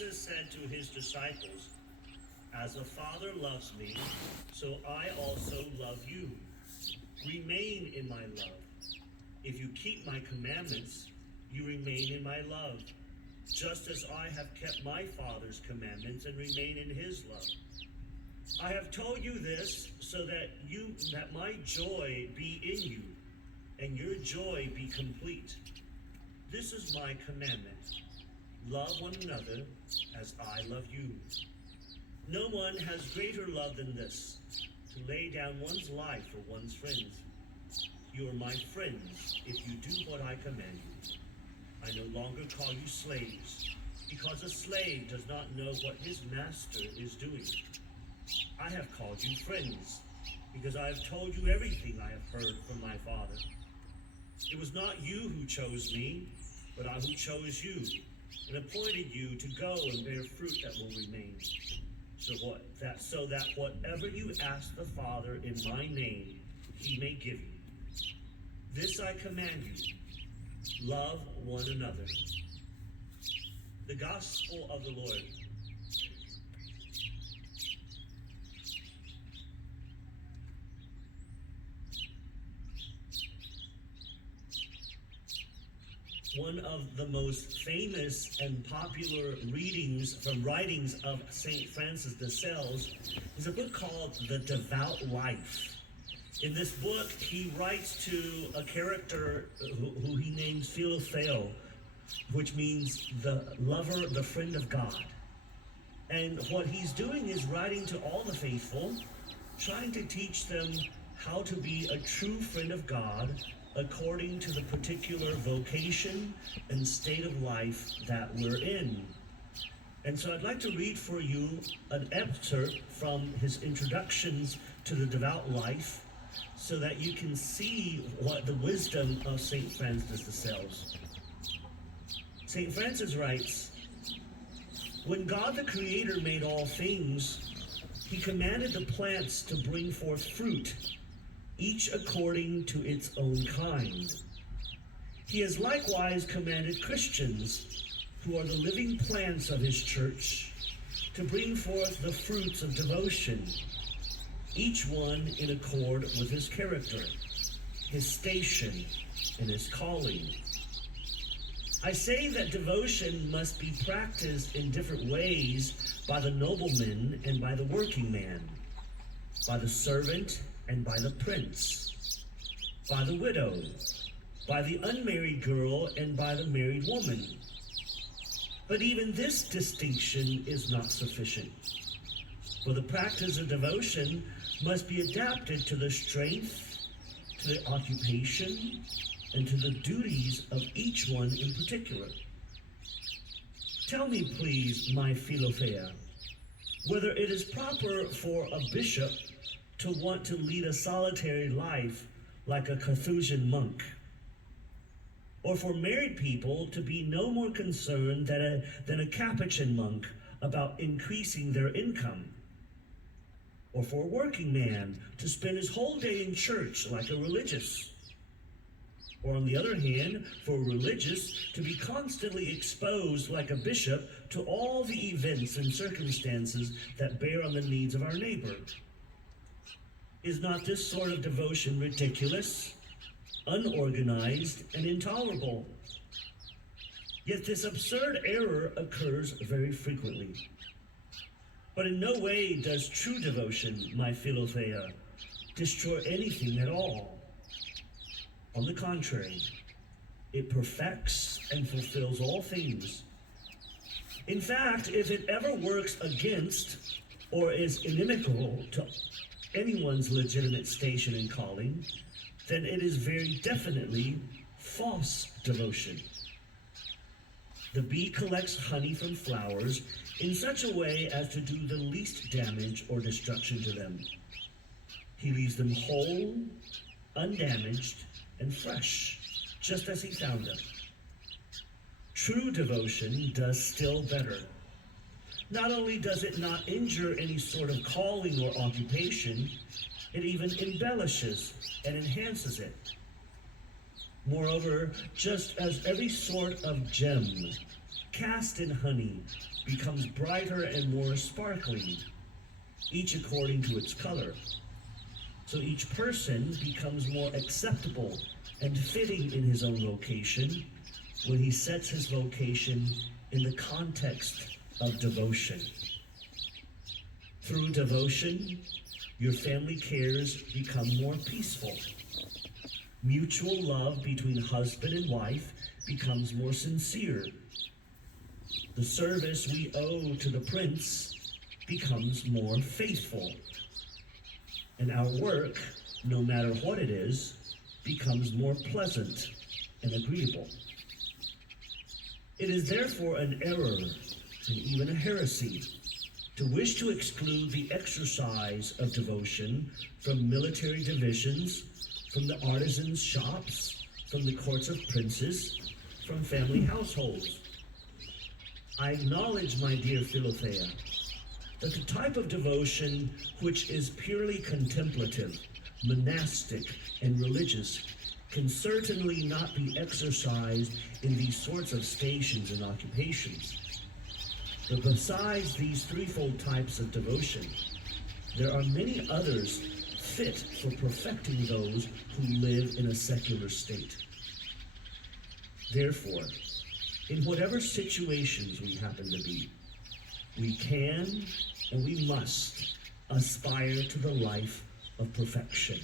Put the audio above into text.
Jesus said to his disciples, "As the Father loves me, so I also love you. Remain in my love. If you keep my commandments, you remain in my love, just as I have kept my Father's commandments and remain in his love. I have told you this so that my joy be in you, and your joy be complete. This is my commandment: love one another as I love you. No one has greater love than this, to lay down one's life for one's friends. You are my friends if you do what I command you. I no longer call you slaves, because a slave does not know what his master is doing. I have called you friends, because I have told you everything I have heard from my Father. It was not you who chose me, but I who chose you, and appointed you to go and bear fruit that will remain, so that whatever you ask the Father in my name, he may give you. This I command you: love one another." The Gospel of the Lord. One of the most famous and popular writings of St. Francis de Sales is a book called The Devout Life. In this book, he writes to a character who he names Philotheo, which means the lover, the friend of God. And what he's doing is writing to all the faithful, trying to teach them how to be a true friend of God according to the particular vocation and state of life that we're in. And so I'd like to read for you an excerpt from his introductions to the devout life, so that you can see what the wisdom of St. Francis de Sales. St. Francis writes, "When God the Creator made all things, he commanded the plants to bring forth fruit, each according to its own kind. He has likewise commanded Christians, who are the living plants of his church, to bring forth the fruits of devotion, each one in accord with his character, his station, and his calling. I say that devotion must be practiced in different ways by the nobleman and by the working man, by the servant and by the prince, by the widow, by the unmarried girl and by the married woman. But even this distinction is not sufficient, for the practice of devotion must be adapted to the strength, to the occupation, and to the duties of each one in particular. Tell me, please, my Philothea, whether it is proper for a bishop to want to lead a solitary life like a Carthusian monk, or for married people to be no more concerned than a Capuchin monk about increasing their income, or for a working man to spend his whole day in church like a religious, or on the other hand, for a religious to be constantly exposed like a bishop to all the events and circumstances that bear on the needs of our neighbor. Is not this sort of devotion ridiculous, unorganized, and intolerable? Yet this absurd error occurs very frequently. But in no way does true devotion, my Philothea, destroy anything at all. On the contrary, it perfects and fulfills all things. In fact, if it ever works against or is inimical to anyone's legitimate station and calling, then it is very definitely false devotion. The bee collects honey from flowers in such a way as to do the least damage or destruction to them. He leaves them whole, undamaged, and fresh, just as he found them. True devotion does still better. Not only does it not injure any sort of calling or occupation, it even embellishes and enhances it. Moreover, just as every sort of gem cast in honey becomes brighter and more sparkling, each according to its color. So each person becomes more acceptable and fitting in his own vocation when he sets his vocation in the context of devotion. Through devotion, your family cares become more peaceful. Mutual love between husband and wife becomes more sincere. The service we owe to the prince becomes more faithful. And our work, no matter what it is, becomes more pleasant and agreeable. It is therefore an error and even a heresy to wish to exclude the exercise of devotion from military divisions, from the artisans' shops, from the courts of princes, from family households. I acknowledge, my dear Philothea, that the type of devotion which is purely contemplative, monastic, and religious can certainly not be exercised in these sorts of stations and occupations. But besides these threefold types of devotion, there are many others fit for perfecting those who live in a secular state. Therefore, in whatever situations we happen to be, we can and we must aspire to the life of perfection.